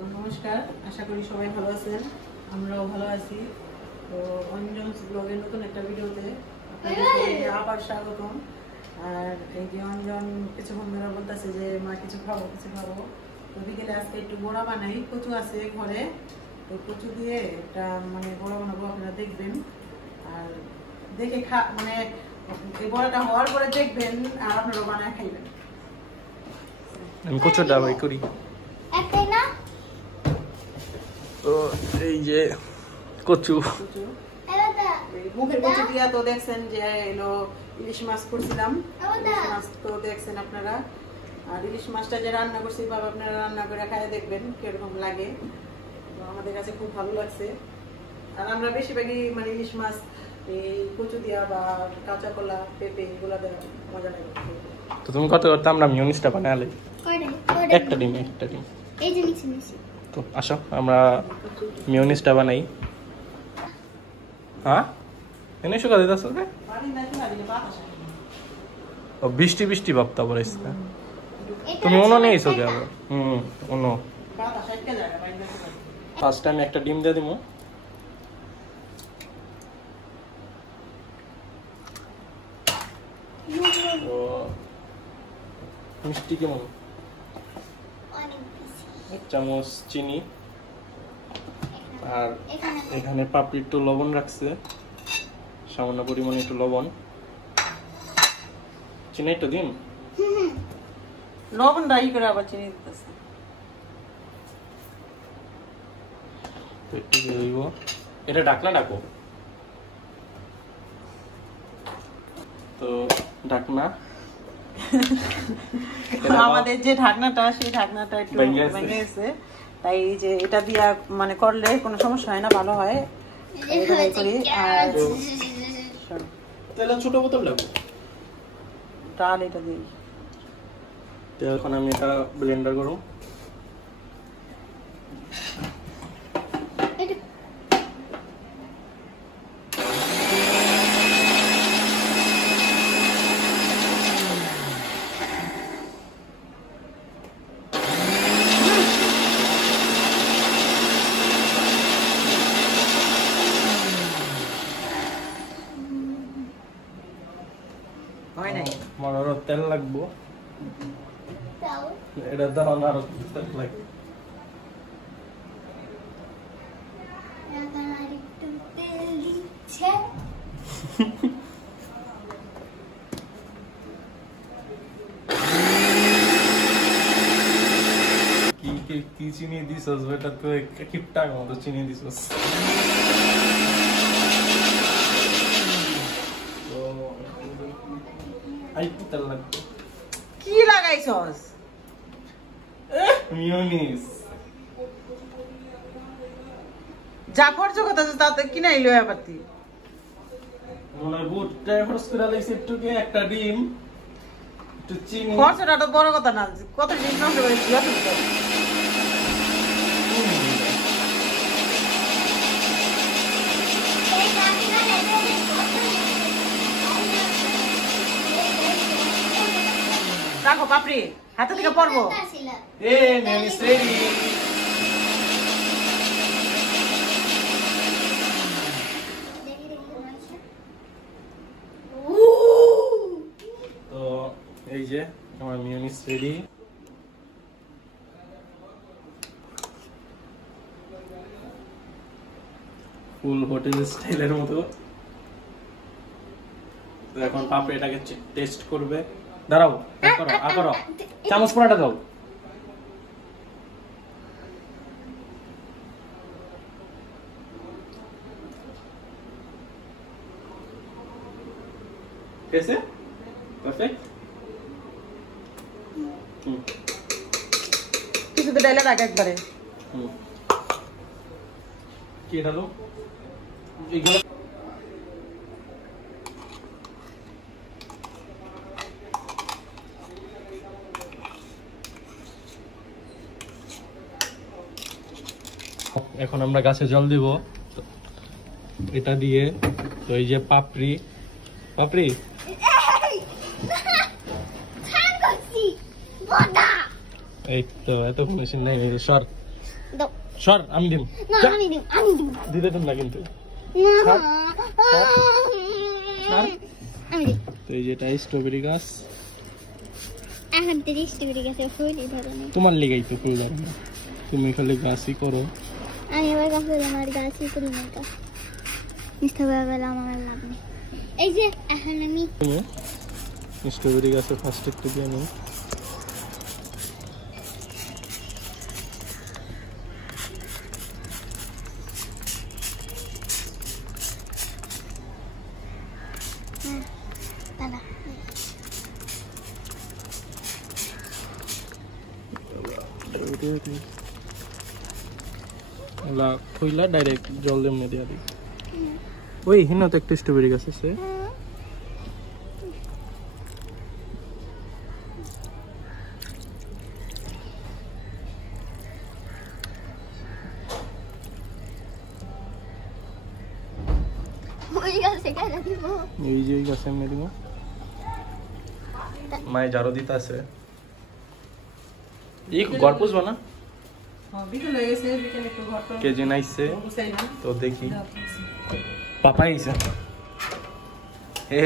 নমস্কার, আশা করি সবাই ভালো আছেন, আমরাও ভালো আছি। তো অঞ্জনস ব্লগের নতুন একটা ভিডিওতে আপনাদের আবার স্বাগতম। আর এই যে অঞ্জন কিছুক্ষণ ধরে বলতেছে যে মা কিছু খাবো। তো বিকেলে আজকে একটু বড়া বানাই, কচু আছে ঘরে, তো কচু দিয়ে একটা মানে বড়া বানাবো, আপনারা দেখবেন। আর দেখে মানে এই বড়াটা হওয়ার পরে দেখবেন আর আপনারা বানায় খাইবেন। আমি কচুটা বাই করি। তো এই যে কচু মুখের কচু দিয়া তো দেখছেন যে এলো ইলিশ মাছ করছিলাম, ইলিশ মাছ তো দেখছেন আপনারা। আর ইলিশ মাছটা যে রান্না করছি বাবা, আপনারা রান্না করে খাই দেখবেন কিরকম লাগে। তো আমাদের কাছে খুব ভালো লাগছে। আর আমরা বেশিরভাগই মানে ইলিশ মাছ এই কচু দিয়া বা কাঁচা কলা পেঁপে এগুলা দেওয়া মজা লাগে। তো তুমি কত করতে আমরা মিউনিসটা বানালে একটা ডিম এই যে নিচে তো আসো আমরা মিউনিসটা বানাই। হ্যাঁ এনে শুকা দিতেছ ও বৃষ্টি বৃষ্টি ভাবতা বলেছ না তুমি উনো নিয়েছো কে আবার? উনো ফার্স্ট টাইম একটা ডিম দিয়ে দিমু। মিষ্টি কেমন? এক চামচ চিনি, আর এখানে পাপড়ি একটু লবণ রাখছে, সামান্য পরিমাণে একটু লবণ। চিনি একটু দিন, লবণ রাই করে আবার চিনি দিতেছে। এটা ঢাকনা ডাকো, তো ঢাকনা আমাদের যে ঢাকনাটা সেই ঢাকনাটা একটু ভেঙে গেছে, তাই যে এটা দিয়া মানে করলে কোনো সমস্যা হয় না, ভালো হয়। তাহলে ছোট বোতল লাগবে ডাল এটা দিই। তো এখন আমি এটা ব্লেন্ডার করব। আরো তেল লাগবো, এটা দাও না, আরো তেল লাগবে। কি চিনি দিছস বেটা, তুই কিপটার মতো চিনি দিছস। কি লাগাইছস? মিউনিস যা খরচ করতেছিস তাতে কিনাই লইয়া পারতি। মনে বুট টাই খরচ করে লাইছে একটু কে একটা ডিম একটু চিনি। খরচটা তো বড় কথা না, কত ডিম নষ্ট করে দিয়া তুমি। রাখো পাপড়ি, হাতে থেকে পড়বো। এ মিউনিস রেডি। তো এই যে আমার মিউনিস রেডি। ফুল হোটেল স্টাইলের মতো। তো এখন পাপড়ি এটাকে টেস্ট করবে। দাঁড়াও, করো চামচ পোড়াটা দাও। कैसे परफेक्ट কিছু তো ডাইলে রাখ একবারে। কি ঢালো এগুলো? এখন আমরা গাছে জল দিব এটা দিয়ে। তো এই যে পাপড়ি এই তো এত ফিনিশিং নাই সর দাও সর আমি দিম না আমি দিব দিতে দিন না কিন্তু না আমি দিব তো এই যেটা স্ট্রবেরি গাছ এখন তো স্ট্রবেরি গাছে ফুলই ধরে নেই তোমার লেগেই তো ফুল ধরে না তুমি খালি গাছই করো আমি আবার গাছে আমার গাছই করি না গাছ মিষ্টি হয়ে গেল আমার লাভ নেই এই যে এখন আমি তুমি স্ট্রবেরি গাছে ফার্স্ট একটু দিয়ে নিই দাদা ওলা খুইলা ডাইরেক্ট জল দিয়ে দিয়া দিই ওই হিনা তো একটা স্ট্রবেরি গাছ আছে ওই গাছে কেন দিব এই যে গাছে এমনি দিব মায়ে জারো দিতে আছে এই ঘর পুষবো না বিকেল হয়ে গেছে বিকেলে একটু ঘর কে যে নাইছে বুঝাই না তো দেখি পাপা আইছে এ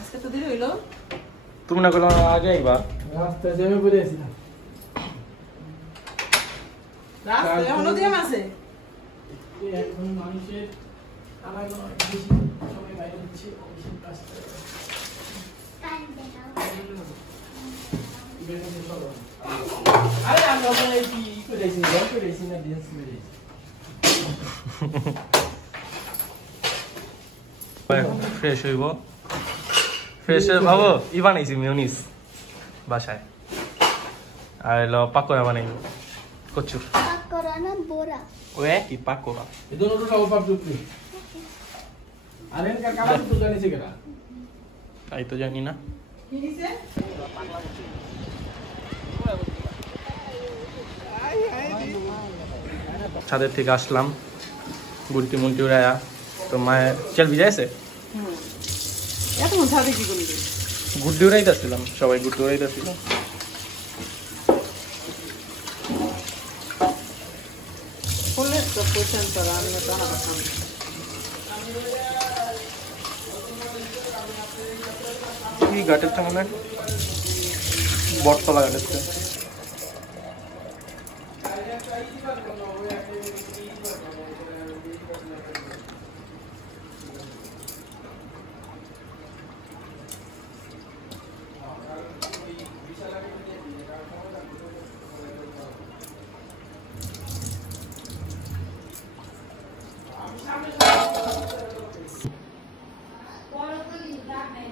আজকে তো দেরি হইলো তুমি না করলে আগে আইবা রাস্তায় যাবে বলে আসছিলাম রাস্তায় এখনো জ্যাম আছে এখন মানুষের আমার বেশি সময় বাইরে হচ্ছে অবশ্যই রাস্তায় আরে আমরা ওখানে কি করেছি জল করেছি না ডিএস মেরেছি ফ্রেশ হইব ফ্রেশ ভাবো ই বানাইছি মিউনিস বাসায় আর এলো পাকোড়া বানাইব কচুর পাকোড়া না বোরা ও একই পাকোড়া এই দুটো সব পাপ চুপি আরে কাকা তো জানিস কেনা তাই তো জানি না কি দিছে ছাদের থেকে আসলাম গুলটি মুলটি উড়ায়া তো মায়ের চেল ভিজাইছে এখন ছাদে কি করবি গুড্ডি উড়াইতেছিলাম সবাই গুড্ডি উড়াইতেছিল করলে তো পয়সা করা আমি তো না পাঠাম কি ঘাটের সামনে বটতলা ঘাটের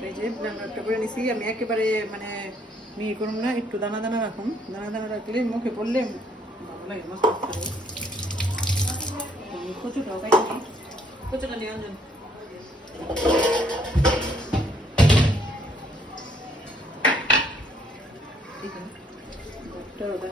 এই যে ব্লেন্ডারটা করে নিছি আমি একেবারে মানে মিহি করুন না একটু দানা দানা রাখুন দানা দানা রাখলে মুখে পড়লে ভালো লাগে মস্ত করে কচুটাও কাটি কচুটা নিয়ে আনবেন ঠিক আছে ডক্টর ওটা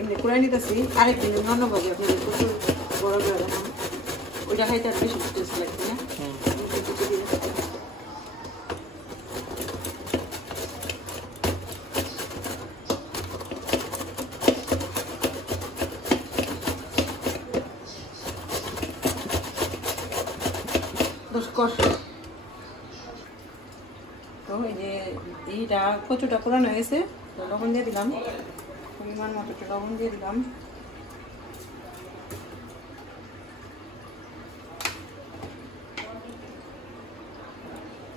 এমনি করে নিতেছি আরেকদিন অন্য ভাবে আপনাদের প্রচুর বড় করে দেখাম ওইটা খাইতে আর বেশি টেস্ট লাগবে না তো এই যে এইটা কচুটা পুরানো হয়ে গেছে, তো লবণ দিয়ে দিলাম, পরিমাণ মতো একটু লবণ দিয়ে দিলাম।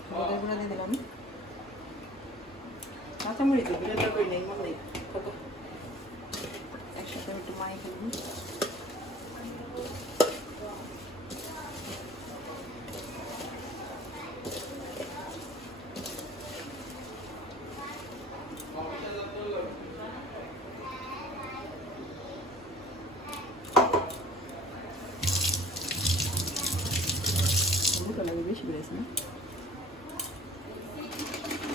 হলুদের গুঁড়া দিয়ে দিলাম, কাঁচামরিচ বিরাট করে নেই মনে নেই, একসাথে একটু মাই ফেলবো। বেশি বেড়েছে না,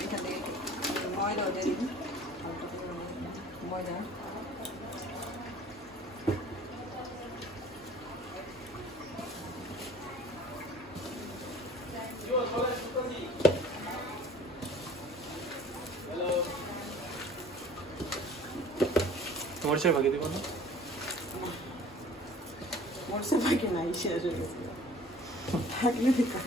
এখান থেকে ময়দা দিয়ে দিন, ময়দা মরিচের বাকি দিব না, মরিচের বাকি নাই, শেষ হয়ে গেছে থাকলে দিতাম।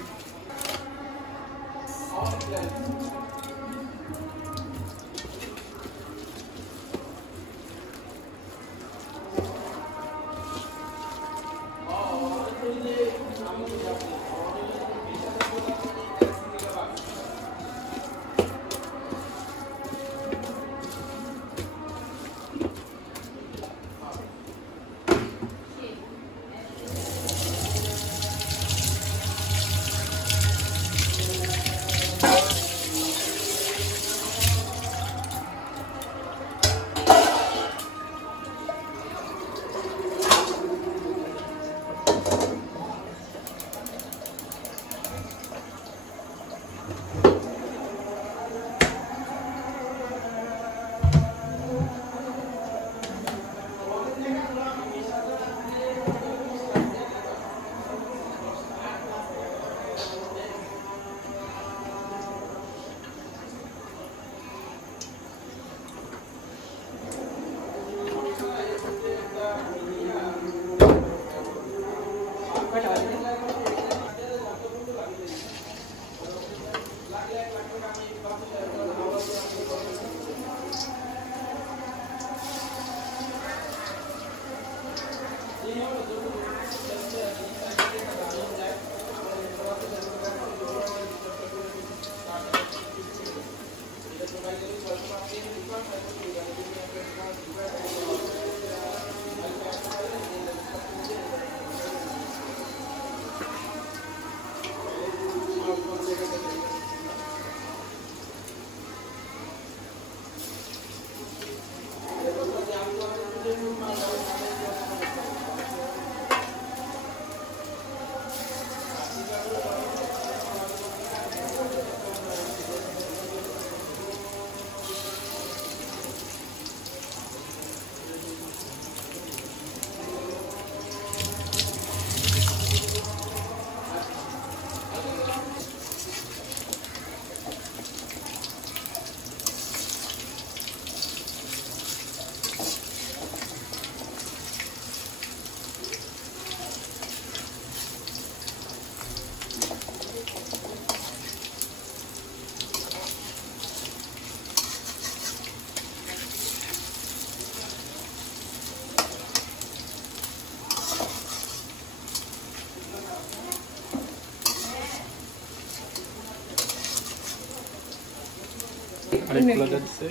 আরেকটু লাগাচ্ছে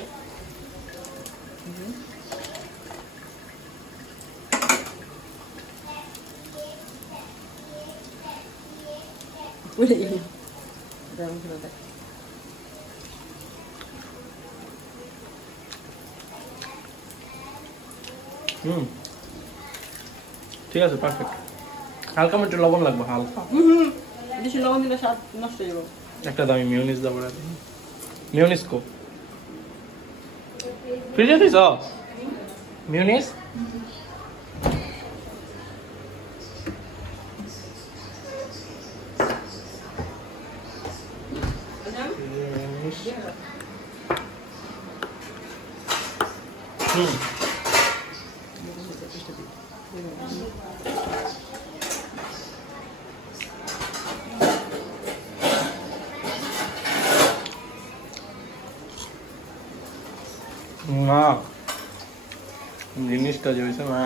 পুরে গরম করে দেখ। ঠিক আছে, পারফেক্ট। হালকা একটু লবণ লাগবে, হালকা। বেশি লবণ দিলে স্বাদ নষ্ট হয়ে যাবে। একটা দামি মিউনিস দাও, বড় মিউনিস কো ফ্রিজে দিছ মিউনিস। জিনিসটা যে হয়েছে না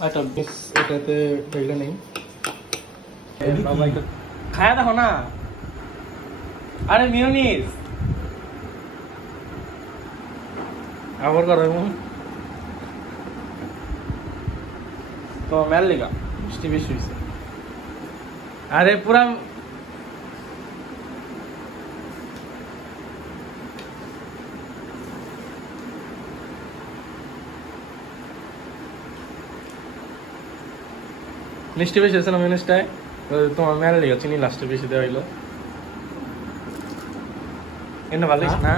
আচ্ছা বেশ এটাতে ঢেলে নেই খায়া দেখো না আরে মিউনিস আবার করো এমন তো মেল লেগা মিষ্টি বেশি হয়েছে আরে পুরা মিষ্টি বেশি আছে না মিনিসটায় তোমার মেল লেগা চিনি লাস্টে বেশি দেওয়া হইলো এনে ভালো না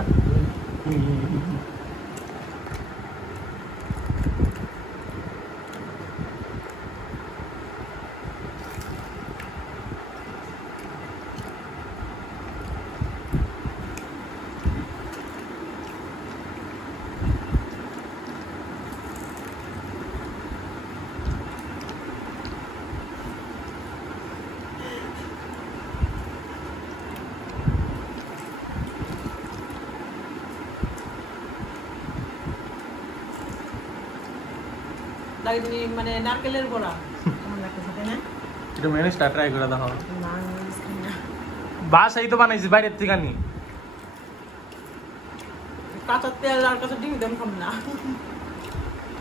মানে নারকেলের বড়া কেমন লাগতেছে তাই না? একটু মিনিসটা ট্রাই করে দেখো না না বাসাই তো বানাইছি বাইরের থেকে নি কাঁচা তেল আর কাঁচা ডিম দেম খাম না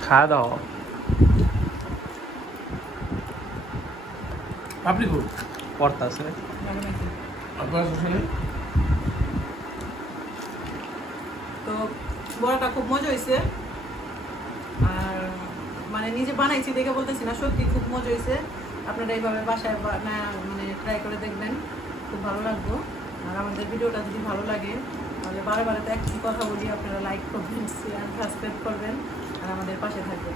খাওয়া দাও আপনি খুব পড়তা আছে আপনার শুনে তো বড়াটা খুব মজা হয়েছে আর মানে নিজে বানাইছি দেখে বলতেছি না সত্যি খুব মজা হয়েছে আপনারা এইভাবে বাসায় মানে ট্রাই করে দেখবেন খুব ভালো লাগবে আর আমাদের ভিডিওটা যদি ভালো লাগে তাহলে বারে বারে তো একই কথা বলি আপনারা লাইক করবেন শেয়ার সাবস্ক্রাইব করবেন আর আমাদের পাশে থাকবেন